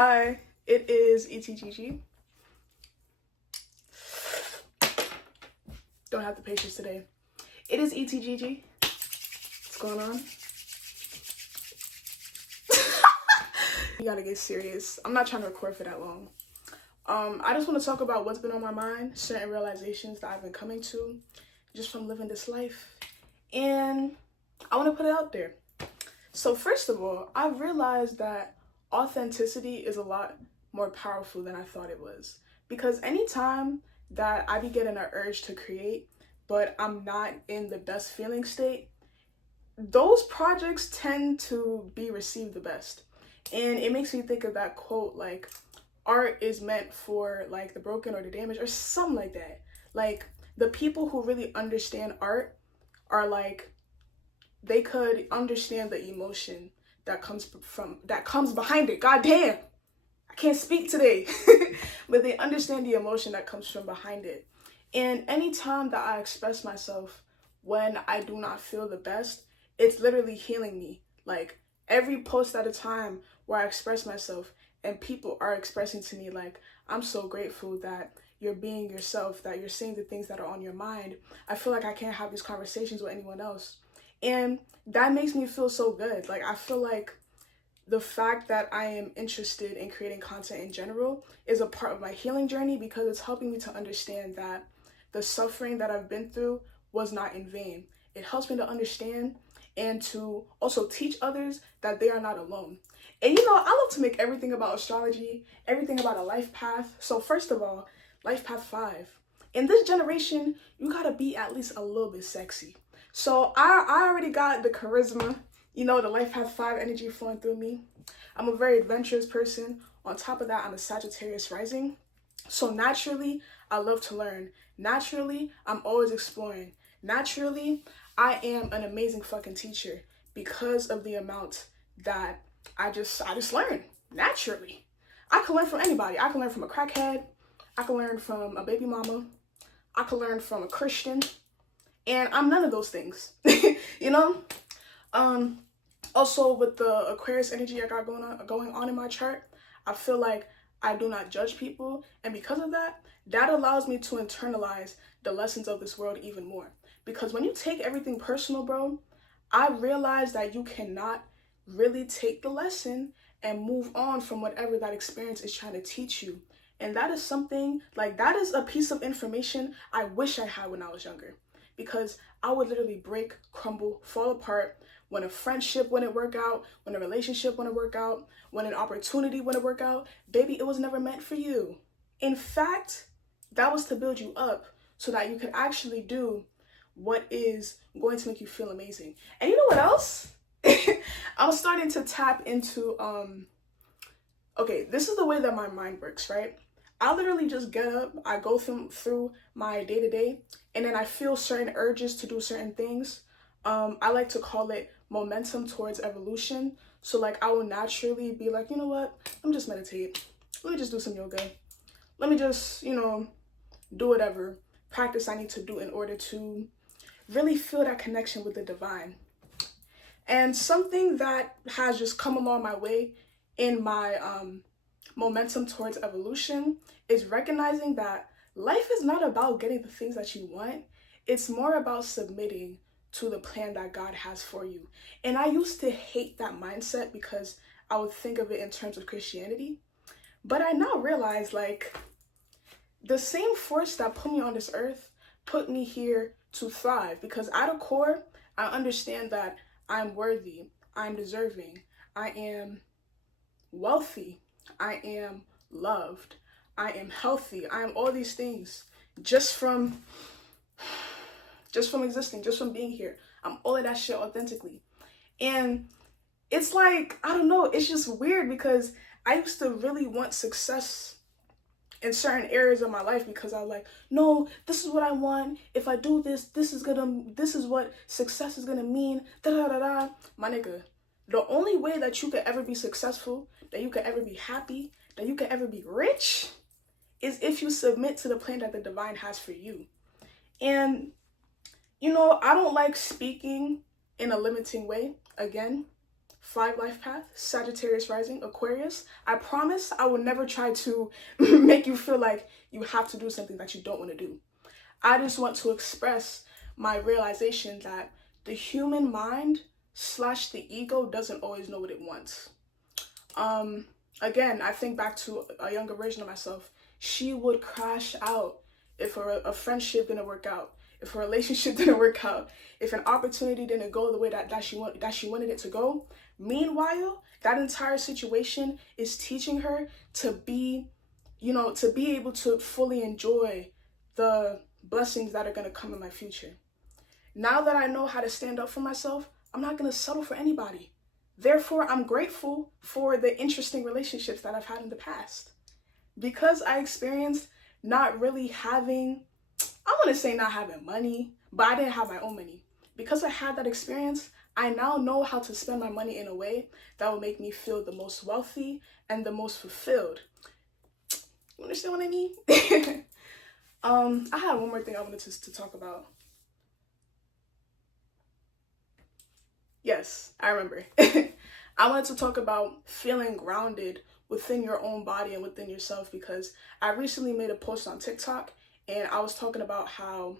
Hi, it is ETGG. Don't have the patience today. It is ETGG. What's going on? You gotta get serious. I'm not trying to record for that long. I just want to talk about what's been on my mind, certain realizations that I've been coming to just from living this life. And I want to put it out there. So first of all, I realized that authenticity is a lot more powerful than I thought it was. Because anytime that I be getting an urge to create, but I'm not in the best feeling state, those projects tend to be received the best. And it makes me think of that quote, like, art is meant for like the broken or the damaged or something like that. Like, the people who really understand art are like, they could understand the emotion that comes behind it. God damn, I can't speak today. But they understand the emotion that comes from behind it. And anytime that I express myself when I do not feel the best, it's literally healing me. Like, every post at a time where I express myself and people are expressing to me like, I'm so grateful that you're being yourself, that you're saying the things that are on your mind. I feel like I can't have these conversations with anyone else. And that makes me feel so good. Like, I feel like the fact that I am interested in creating content in general is a part of my healing journey, because it's helping me to understand that the suffering that I've been through was not in vain. It helps me to understand and to also teach others that they are not alone. And I love to make everything about astrology, everything about a life path. So first of all, life path 5. In this generation, you gotta be at least a little bit sexy. So I already got the charisma, the life path 5 energy flowing through me. I'm a very adventurous person. On top of that, I'm a Sagittarius rising. So naturally, I love to learn. Naturally, I'm always exploring. Naturally, I am an amazing fucking teacher because of the amount that I just learn naturally. I can learn from anybody. I can learn from a crackhead. I can learn from a baby mama. I can learn from a Christian. And I'm none of those things, Also, with the Aquarius energy I got going on in my chart, I feel like I do not judge people. And because of that, that allows me to internalize the lessons of this world even more. Because when you take everything personal, bro, I realize that you cannot really take the lesson and move on from whatever that experience is trying to teach you. And that is something, like, that is a piece of information I wish I had when I was younger. Because I would literally break, crumble, fall apart when a friendship wouldn't work out, when a relationship wouldn't work out, when an opportunity wouldn't work out. Baby, it was never meant for you. In fact, that was to build you up so that you could actually do what is going to make you feel amazing. And you know what else? I'm starting to tap into, okay, this is the way that my mind works, right? I literally just get up, I go through my day-to-day, and then I feel certain urges to do certain things. I like to call it momentum towards evolution. So like, I will naturally be like, you know what? Let me just meditate. Let me just do some yoga. Let me just, do whatever practice I need to do in order to really feel that connection with the divine. And something that has just come along my way in my momentum towards evolution is recognizing that life is not about getting the things that you want. It's more about submitting to the plan that God has for you. And I used to hate that mindset because I would think of it in terms of Christianity. But I now realize, like, the same force that put me on this earth put me here to thrive, because at a core, I understand that I'm worthy, I'm deserving, I am wealthy, I am loved, I am healthy, I am all these things just from existing, just from being here. I'm all of that shit authentically. And it's like, I don't know, it's just weird because I used to really want success in certain areas of my life because I was like, no, this is what I want. If I do this, this is what success is gonna mean. Da da da da. My nigga, the only way that you could ever be successful, that you could ever be happy, that you could ever be rich, is if you submit to the plan that the divine has for you. And I don't like speaking in a limiting way. Again, 5 life path, Sagittarius rising, Aquarius. I promise I will never try to make you feel like you have to do something that you don't want to do. I just want to express my realization that the human mind / the ego doesn't always know what it wants. Again, I think back to a younger version of myself. She would crash out if a friendship didn't work out, if a relationship didn't work out, if an opportunity didn't go the way that she wanted it to go. Meanwhile, that entire situation is teaching her to be able to fully enjoy the blessings that are going to come in my future. Now that I know how to stand up for myself, I'm not going to settle for anybody. Therefore, I'm grateful for the interesting relationships that I've had in the past. Because I experienced not really having, I want to say not having money, but I didn't have my own money. Because I had that experience, I now know how to spend my money in a way that will make me feel the most wealthy and the most fulfilled. You understand what I mean? I had one more thing I wanted to talk about. Yes, I remember. I wanted to talk about feeling grounded within your own body and within yourself, because I recently made a post on TikTok and I was talking about how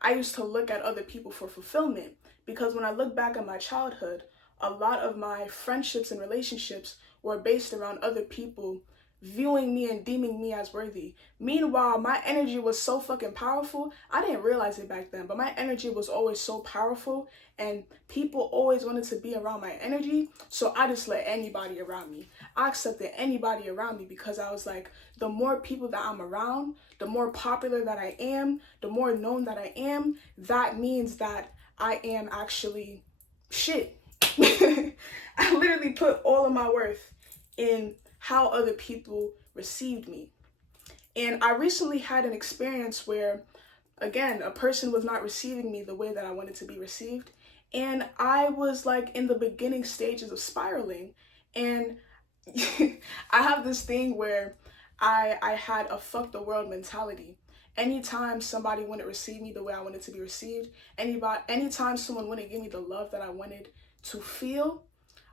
I used to look at other people for fulfillment, because when I look back at my childhood, a lot of my friendships and relationships were based around other people viewing me and deeming me as worthy. Meanwhile, my energy was so fucking powerful. I didn't realize it back then, but my energy was always so powerful and people always wanted to be around my energy. So I just let anybody around me. I accepted anybody around me because I was like, the more people that I'm around, the more popular that I am, the more known that I am, that means that I am actually shit. I literally put all of my worth in how other people received me. And I recently had an experience where, again, a person was not receiving me the way that I wanted to be received. And I was like in the beginning stages of spiraling. And I have this thing where I had a fuck the world mentality. Anytime somebody wouldn't receive me the way I wanted to be received, anytime someone wouldn't give me the love that I wanted to feel,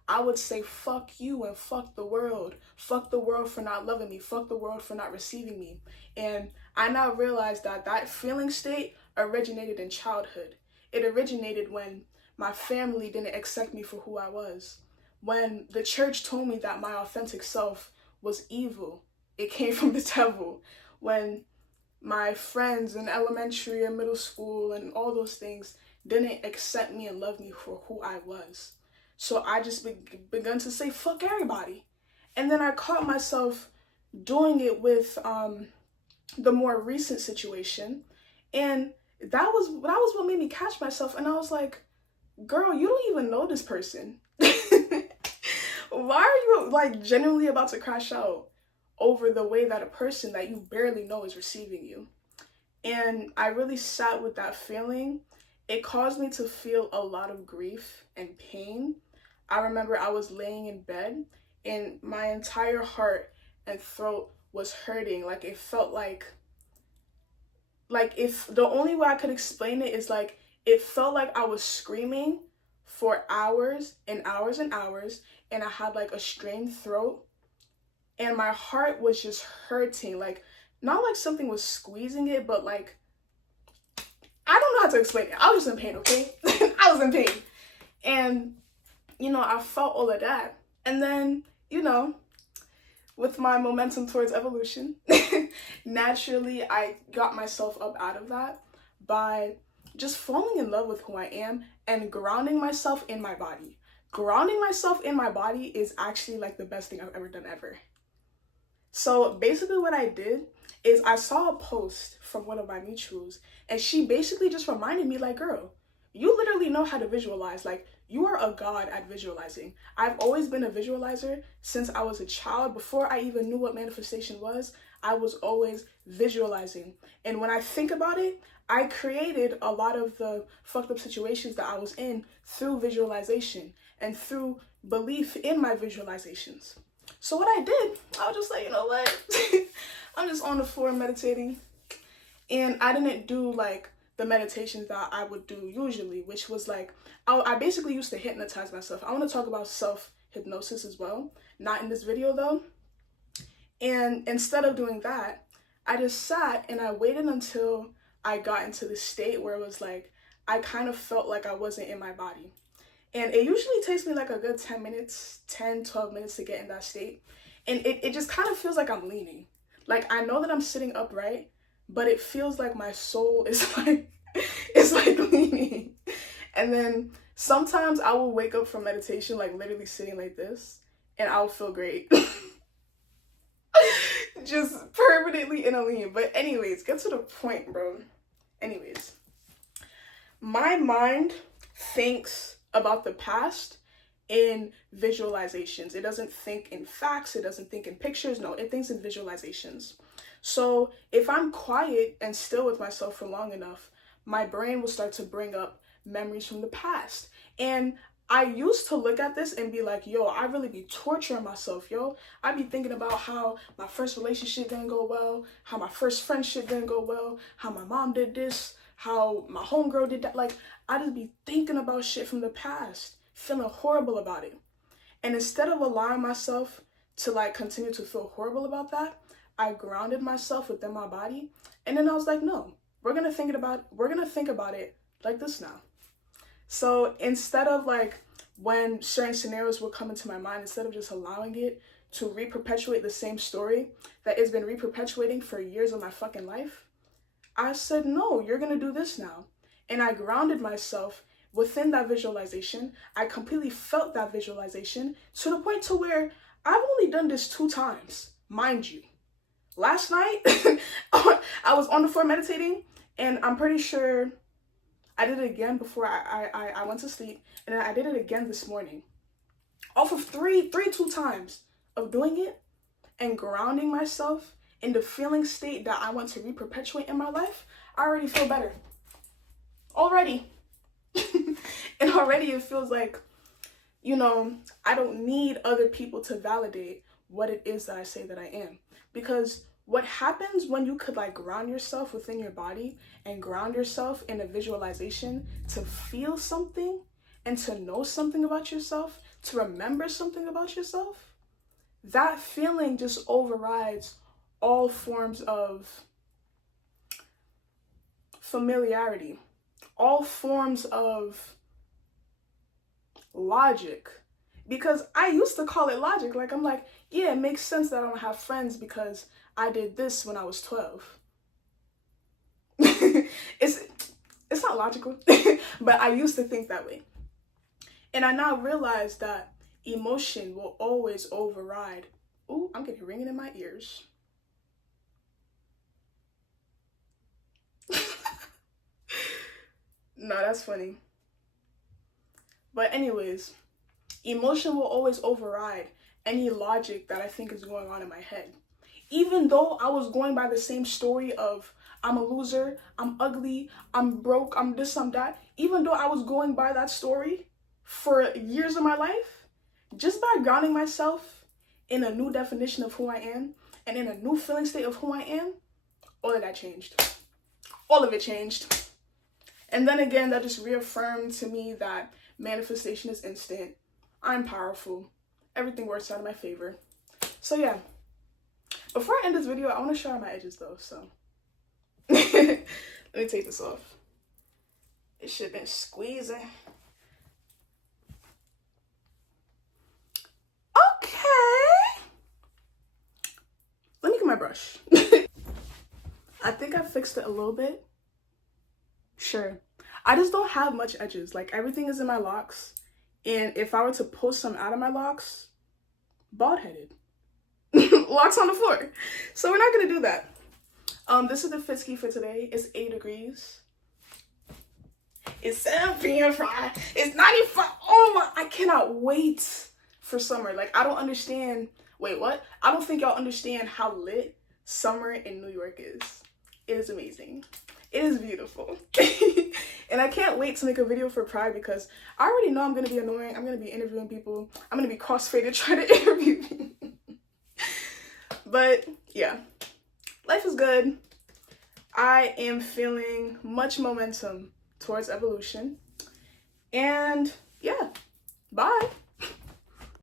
I would say, fuck you and fuck the world. Fuck the world for not loving me. Fuck the world for not receiving me. And I now realize that that feeling state originated in childhood. It originated when my family didn't accept me for who I was. When the church told me that my authentic self was evil. It came from the devil. When my friends in elementary and middle school and all those things didn't accept me and love me for who I was. So I just begun to say, fuck everybody. And then I caught myself doing it with the more recent situation. And that was what made me catch myself. And I was like, girl, you don't even know this person. Why are you like genuinely about to crash out over the way that a person that you barely know is receiving you? And I really sat with that feeling. It caused me to feel a lot of grief and pain. I remember I was laying in bed and my entire heart and throat was hurting. Like it felt like if the only way I could explain it is like, it felt like I was screaming for hours and hours and hours, and I had like a strained throat and my heart was just hurting. Like, not like something was squeezing it, but like, I don't know how to explain it. I was in pain, okay? I was in pain. And I felt all of that. And then, with my momentum towards evolution, naturally, I got myself up out of that by just falling in love with who I am and grounding myself in my body. Grounding myself in my body is actually like the best thing I've ever done ever. So basically what I did is I saw a post from one of my mutuals and she basically just reminded me like, girl, you literally know how to visualize. Like, you are a god at visualizing. I've always been a visualizer since I was a child. Before I even knew what manifestation was, I was always visualizing. And when I think about it, I created a lot of the fucked up situations that I was in through visualization and through belief in my visualizations. So what I did, I was just like, you know what? I'm just on the floor meditating. And I didn't do like the meditations that I would do usually, which was like, I basically used to hypnotize myself. I want to talk about self-hypnosis as well, not in this video though. And instead of doing that, I just sat and I waited until I got into the state where it was like, I kind of felt like I wasn't in my body. And it usually takes me like a good 10 minutes, 10, 12 minutes to get in that state. And it just kind of feels like I'm leaning. Like, I know that I'm sitting upright, but it feels like my soul is like, it's like leaning. And then sometimes I will wake up from meditation, like literally sitting like this, and I'll feel great. Just permanently in a lean. But anyways, get to the point, bro. Anyways, my mind thinks about the past in visualizations. It doesn't think in facts. It doesn't think in pictures. No, it thinks in visualizations. So if I'm quiet and still with myself for long enough, my brain will start to bring up memories from the past. And I used to look at this and be like, yo, I really be torturing myself, yo. I be thinking about how my first relationship didn't go well, how my first friendship didn't go well, how my mom did this, how my homegirl did that. Like, I just be thinking about shit from the past, feeling horrible about it. And instead of allowing myself to like continue to feel horrible about that, I grounded myself within my body. And then I was like, no, we're gonna think about it like this now. So instead of like when certain scenarios would come into my mind, instead of just allowing it to re-perpetuate the same story that it's been re-perpetuating for years of my fucking life, I said, no, you're gonna do this now. And I grounded myself within that visualization. I completely felt that visualization to the point to where I've only done this 2 times, mind you. Last night, I was on the floor meditating, and I'm pretty sure I did it again before I went to sleep, and then I did it again this morning. Off of 2 times of doing it and grounding myself in the feeling state that I want to re-perpetuate in my life, I already feel better. Already. And already it feels like, you know, I don't need other people to validate what it is that I say that I am. Because what happens when you could like ground yourself within your body and ground yourself in a visualization to feel something and to know something about yourself, to remember something about yourself, that feeling just overrides all forms of familiarity, all forms of logic. Because I used to call it logic. Like, I'm like, yeah, it makes sense that I don't have friends because I did this when I was 12. It's not logical, but I used to think that way. And I now realize that emotion will always override. Ooh, I'm getting ringing in my ears. No, that's funny. But anyways, emotion will always override any logic that I think is going on in my head. Even though I was going by the same story of I'm a loser, I'm ugly, I'm broke, I'm this, I'm that. Even though I was going by that story for years of my life, just by grounding myself in a new definition of who I am and in a new feeling state of who I am, all of that changed. All of it changed. And then again, that just reaffirmed to me that manifestation is instant. I'm powerful. Everything works out in my favor. So yeah. Before I end this video, I want to show out my edges though, so. Let me take this off. It should have been squeezing. Okay. Let me get my brush. I think I fixed it a little bit. Sure. I just don't have much edges. Like, everything is in my locks. And if I were to pull some out of my locks, bald-headed. Locks on the floor. So we're not going to do that. This is the fit ski for today. It's 80 degrees. It's 7 p.m. Friday. It's 95. Oh my, I cannot wait for summer. Like, I don't understand. Wait, what? I don't think y'all understand how lit summer in New York is. It is amazing. It is beautiful. And I can't wait to make a video for Pride because I already know I'm going to be annoying. I'm going to be interviewing people. I'm going to be cross-faded trying to interview people. But yeah, life is good. I am feeling much momentum towards evolution. And yeah, bye.